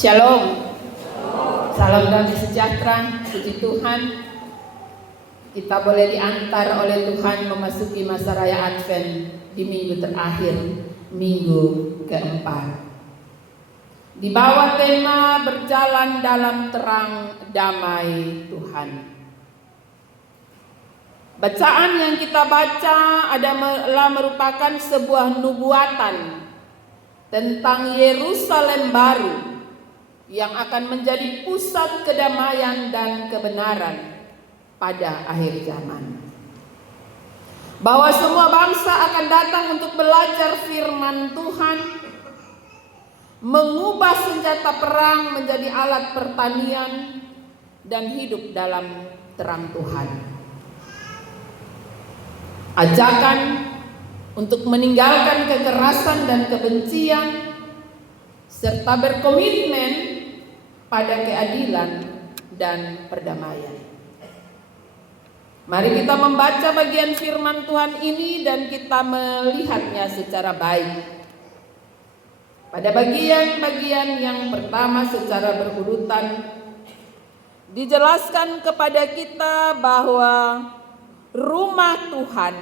Shalom. Salam damai sejahtera. Puji Tuhan, kita boleh diantar oleh Tuhan memasuki masa raya Advent di minggu terakhir, minggu keempat. Di bawah tema berjalan dalam terang damai Tuhan. Bacaan yang kita baca adalah merupakan sebuah nubuatan tentang Yerusalem baru yang akan menjadi pusat kedamaian dan kebenaran pada akhir zaman. Bahwa semua bangsa akan datang untuk belajar firman Tuhan, mengubah senjata perang menjadi alat pertanian, dan hidup dalam terang Tuhan. Ajakan untuk meninggalkan kekerasan dan kebencian, serta berkomitmen pada keadilan dan perdamaian. Mari kita membaca bagian firman Tuhan ini dan kita melihatnya secara baik. Pada bagian-bagian yang pertama secara berurutan dijelaskan kepada kita bahwa rumah Tuhan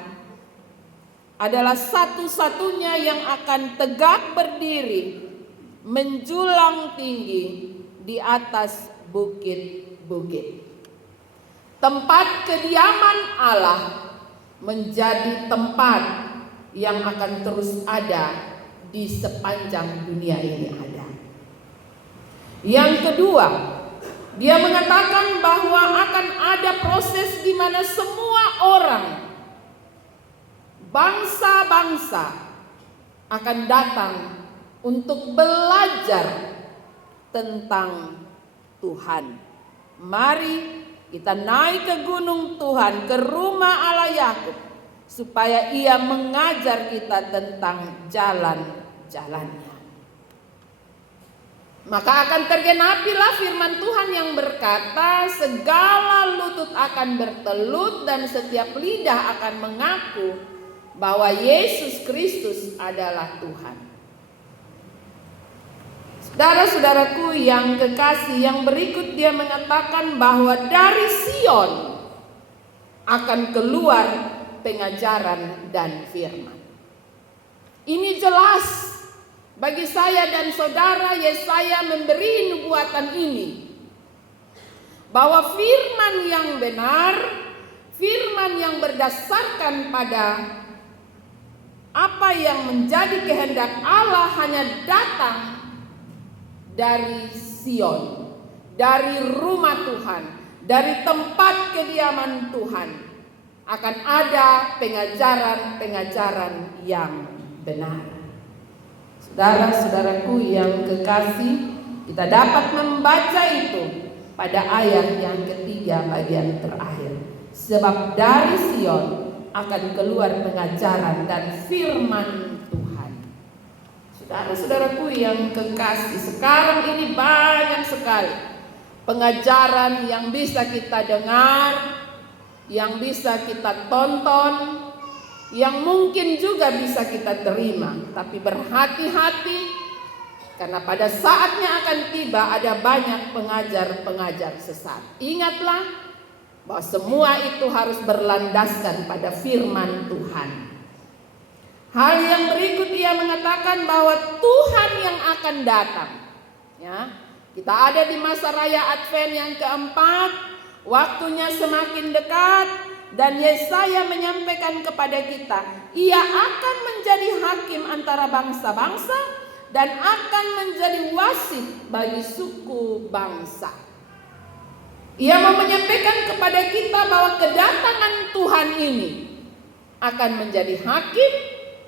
adalah satu-satunya yang akan tegak berdiri menjulang tinggi di atas bukit-bukit. Tempat kediaman Allah menjadi tempat yang akan terus ada di sepanjang dunia ini ada. Yang kedua, dia mengatakan bahwa akan ada proses di mana semua orang, bangsa-bangsa akan datang untuk belajar tentang Tuhan. Mari kita naik ke gunung Tuhan, ke rumah Allah Yakub, supaya Ia mengajar kita tentang jalan-jalannya. Maka akan tergenapilah firman Tuhan yang berkata, segala lutut akan bertelut dan setiap lidah akan mengaku bahwa Yesus Kristus adalah Tuhan. Saudara-saudaraku yang kekasih, yang berikut dia mengatakan bahwa dari Sion akan keluar pengajaran dan firman. Ini jelas bagi saya dan saudara. Yesaya memberi nubuatan ini bahwa firman yang benar, firman yang berdasarkan pada apa yang menjadi kehendak Allah hanya datang dari Sion, dari rumah Tuhan, dari tempat kediaman Tuhan. Akan ada pengajaran-pengajaran yang benar. Saudara-saudaraku yang kekasih, kita dapat membaca itu pada ayat yang ketiga bagian terakhir. Sebab dari Sion akan keluar pengajaran dan firman Tuhan. Saudara-saudaraku yang kekasih, sekarang ini banyak sekali pengajaran yang bisa kita dengar, yang bisa kita tonton, yang mungkin juga bisa kita terima. Tapi berhati-hati, karena pada saatnya akan tiba ada banyak pengajar-pengajar sesat. Ingatlah bahwa semua itu harus berlandaskan pada firman Tuhan. Hal yang berikut ia mengatakan bahwa Tuhan yang akan datang. Ya, kita ada di masa raya Advent yang keempat, waktunya semakin dekat, dan Yesaya menyampaikan kepada kita, Ia akan menjadi hakim antara bangsa-bangsa dan akan menjadi wasit bagi suku bangsa. Ia mau menyampaikan kepada kita bahwa kedatangan Tuhan ini akan menjadi hakim,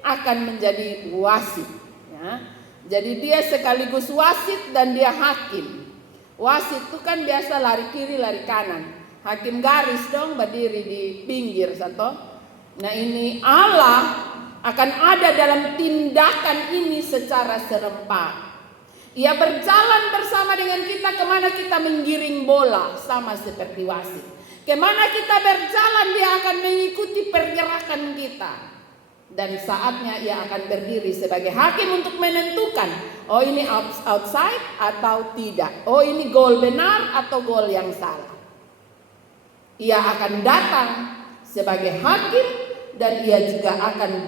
akan menjadi wasit. Ya. Jadi dia sekaligus wasit dan dia hakim. Wasit itu kan biasa lari kiri, lari kanan. Hakim garis dong, berdiri di pinggir satu. Nah ini Allah akan ada dalam tindakan ini secara serempak. Ia berjalan bersama dengan kita kemana kita menggiring bola, sama seperti wasit. Kemana kita berjalan dia akan mengikuti pergerakan kita. Dan saatnya ia akan berdiri sebagai hakim untuk menentukan, oh ini outside atau tidak, oh ini gol benar atau gol yang salah. Ia akan datang sebagai hakim dan ia juga akan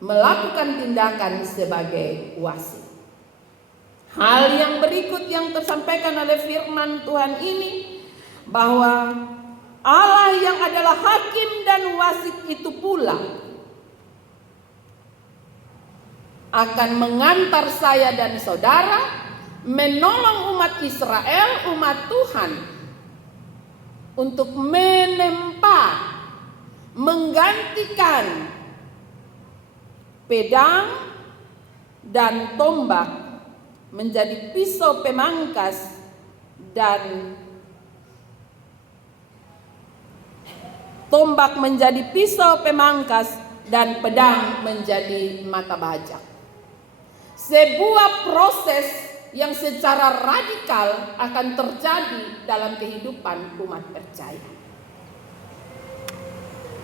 melakukan tindakan sebagai wasit. Hal yang berikut yang tersampaikan oleh firman Tuhan ini, bahwa Allah yang adalah hakim dan wasit itu pula akan mengantar saya dan saudara menolong umat Israel, umat Tuhan, untuk menempa, menggantikan pedang dan tombak menjadi pisau pemangkas dan tombak menjadi pisau pemangkas dan pedang menjadi mata bajak. Sebuah proses yang secara radikal akan terjadi dalam kehidupan umat percaya.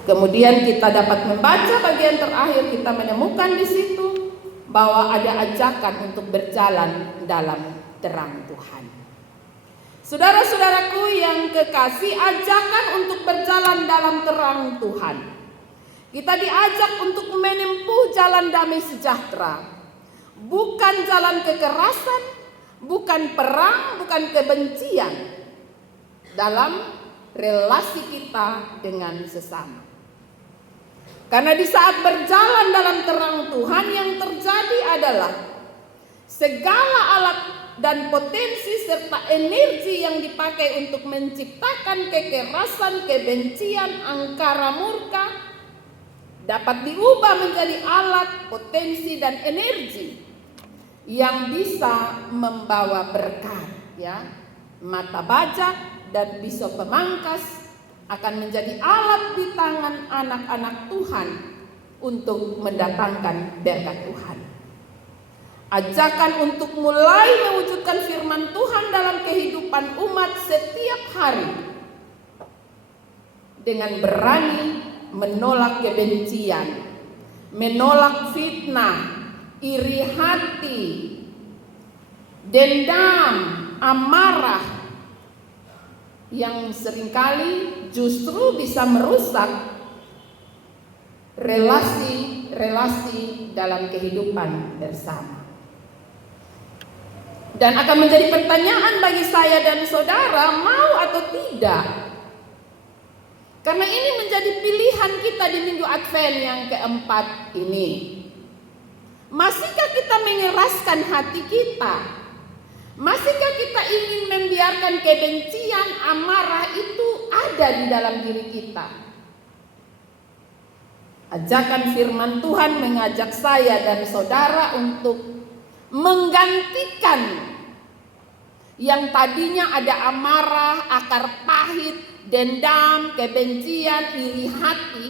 Kemudian kita dapat membaca bagian terakhir, kita menemukan di situ bahwa ada ajakan untuk berjalan dalam terang Tuhan. Saudara-saudaraku yang kekasih, ajakan untuk berjalan dalam terang Tuhan. Kita diajak untuk menempuh jalan damai sejahtera. Bukan jalan kekerasan, bukan perang, bukan kebencian dalam relasi kita dengan sesama. Karena di saat berjalan dalam terang Tuhan, yang terjadi adalah segala alat dan potensi serta energi yang dipakai untuk menciptakan kekerasan, kebencian, angkara murka dapat diubah menjadi alat, potensi dan energi yang bisa membawa berkat, ya. Mata bajak dan pisau pemangkas akan menjadi alat di tangan anak-anak Tuhan untuk mendatangkan berkat Tuhan. Ajakan untuk mulai mewujudkan firman Tuhan dalam kehidupan umat setiap hari dengan berani menolak kebencian, menolak fitnah, iri hati, dendam, amarah yang seringkali justru bisa merusak relasi-relasi dalam kehidupan bersama. Dan akan menjadi pertanyaan bagi saya dan saudara, mau atau tidak? Karena ini menjadi pilihan kita di Minggu Advent yang keempat ini. Masihkah kita mengeraskan hati kita? Masihkah kita ingin membiarkan kebencian, amarah itu ada di dalam diri kita? Ajakan firman Tuhan mengajak saya dan saudara untuk menggantikan yang tadinya ada amarah, akar pahit, dendam, kebencian, iri hati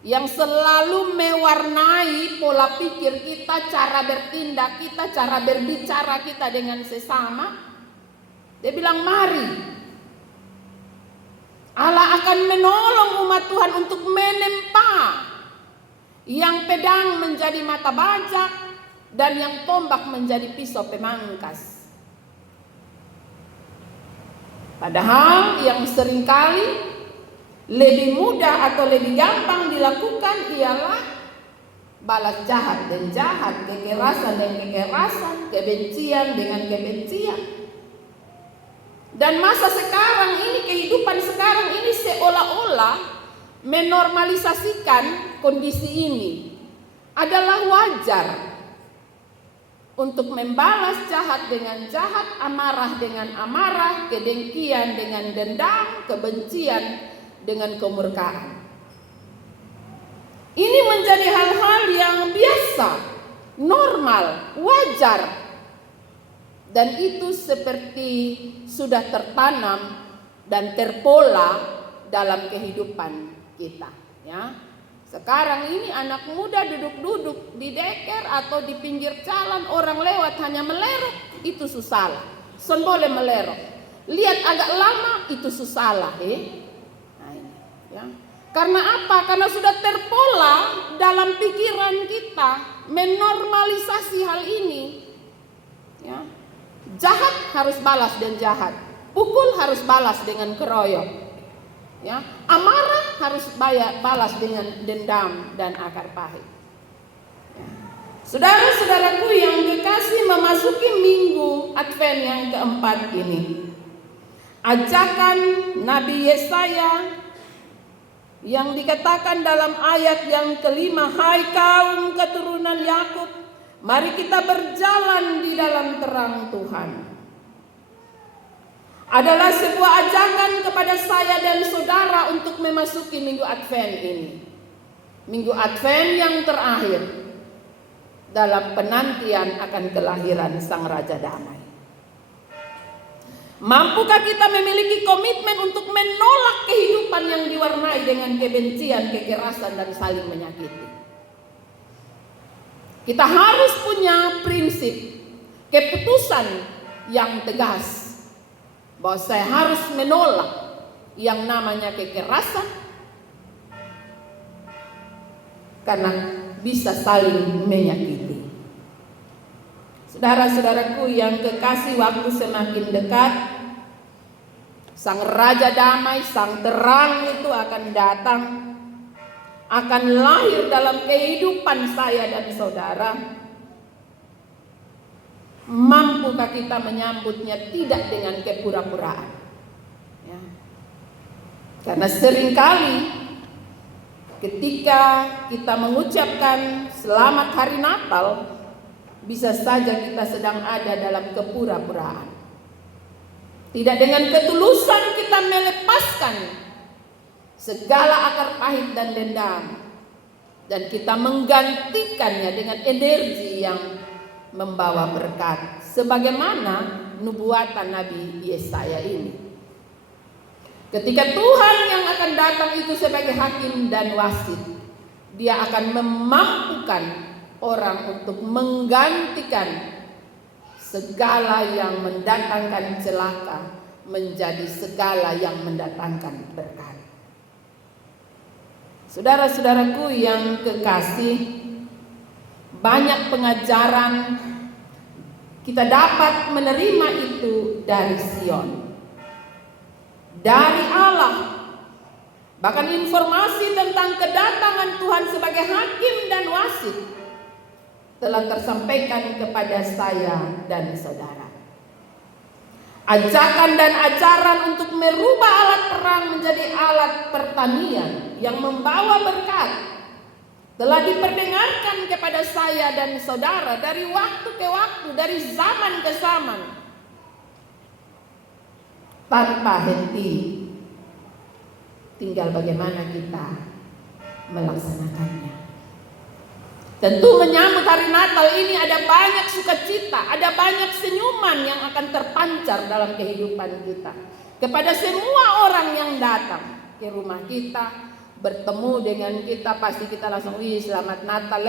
yang selalu mewarnai pola pikir kita, cara bertindak kita, cara berbicara kita dengan sesama. Dia bilang, mari Allah akan menolong umat Tuhan untuk menempa yang pedang menjadi mata bajak dan yang tombak menjadi pisau pemangkas. Padahal yang seringkali lebih mudah atau lebih gampang dilakukan ialah balas jahat dan jahat, kekerasan dan kekerasan, kebencian dengan kebencian. Dan masa sekarang ini, kehidupan sekarang ini seolah-olah menormalisasikan kondisi ini adalah wajar untuk membalas jahat dengan jahat, amarah dengan amarah, kedengkian dengan dendam, kebencian dengan kemurkaan. Ini menjadi hal-hal yang biasa, normal, wajar. Dan itu seperti sudah tertanam dan terpola dalam kehidupan kita, ya. Sekarang ini anak muda duduk-duduk di deker atau di pinggir jalan, orang lewat hanya melerok, itu susah. Son boleh melerok. Lihat agak lama, itu susah. Nah ini, ya. Karena apa? Karena sudah terpola dalam pikiran kita menormalisasi hal ini. Ya. Jahat harus balas dengan jahat, pukul harus balas dengan keroyok. Ya. Amarah harus balas dengan dendam dan akar pahit. Ya. Saudara-saudaraku yang kekasih, memasuki minggu Advent yang keempat ini, ajakan Nabi Yesaya yang dikatakan dalam ayat yang kelima, hai kaum keturunan Yakub, mari kita berjalan di dalam terang Tuhan, adalah sebuah ajakan kepada saya dan saudara untuk memasuki minggu Advent ini. Minggu Advent yang terakhir dalam penantian akan kelahiran Sang Raja Damai. Mampukah kita memiliki komitmen untuk menolak kehidupan yang diwarnai dengan kebencian, kekerasan, dan saling menyakiti? Kita harus punya prinsip, keputusan yang tegas bahwa saya harus menolak yang namanya kekerasan, karena bisa saling menyakiti. Saudara-saudaraku yang kekasih, waktu semakin dekat, Sang Raja Damai, Sang Terang itu akan datang, akan lahir dalam kehidupan saya dan saudara. Mampukah kita menyambutnya tidak dengan kepura-puraan? Ya. Karena seringkali ketika kita mengucapkan selamat hari Natal, bisa saja kita sedang ada dalam kepura-puraan. Tidak dengan ketulusan kita melepaskan segala akar pahit dan dendam, dan kita menggantikannya dengan energi yang membawa berkat, sebagaimana nubuatan Nabi Yesaya ini. Ketika Tuhan yang akan datang itu sebagai hakim dan wasit, Dia akan memampukan orang untuk menggantikan segala yang mendatangkan celaka menjadi segala yang mendatangkan berkat. Saudara-saudaraku yang kekasih, banyak pengajaran kita dapat menerima itu dari Sion, dari Allah. Bahkan informasi tentang kedatangan Tuhan sebagai hakim dan wasit telah tersampaikan kepada saya dan saudara. Ajakan dan ajaran untuk merubah alat perang menjadi alat pertanian yang membawa berkat telah diperdengarkan kepada saya dan saudara dari waktu ke waktu, dari zaman ke zaman, tanpa henti. Tinggal bagaimana kita melaksanakannya. Tentu menyambut hari Natal ini ada banyak sukacita, ada banyak senyuman yang akan terpancar dalam kehidupan kita. Kepada semua orang yang datang ke rumah kita, bertemu dengan kita, pasti kita langsung, selamat Natal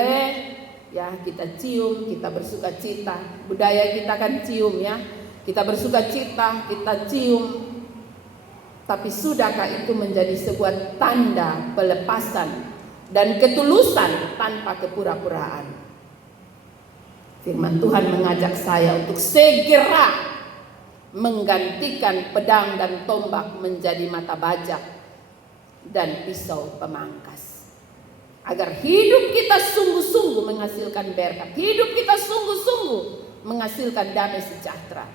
ya, kita cium, kita bersukacita. Budaya kita kan cium ya, kita bersukacita, kita cium. Tapi sudahkah itu menjadi sebuah tanda pelepasan dan ketulusan tanpa kepura-puraan? Firman Tuhan mengajak saya untuk segera menggantikan pedang dan tombak menjadi mata bajak dan pisau pemangkas, agar hidup kita sungguh-sungguh menghasilkan berkat, hidup kita sungguh-sungguh menghasilkan damai sejahtera,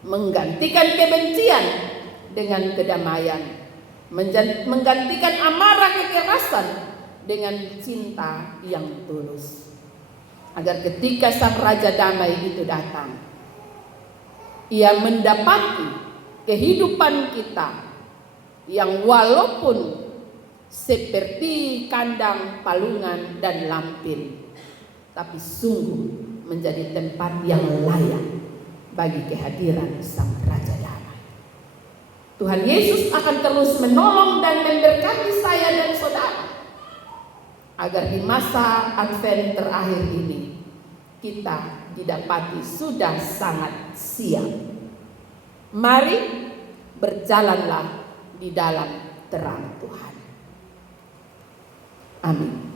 menggantikan kebencian dengan kedamaian, menggantikan amarah kekerasan dengan cinta yang tulus, agar ketika Sang Raja Damai itu datang, Ia mendapati kehidupan kita yang walaupun seperti kandang, palungan, dan lampin, tapi sungguh menjadi tempat yang layak bagi kehadiran Sang Raja Damai. Tuhan Yesus akan terus menolong dan memberkati saya dan saudara, agar di masa Advent terakhir ini kita didapati sudah sangat siap. Mari berjalanlah di dalam terang Tuhan. Amin.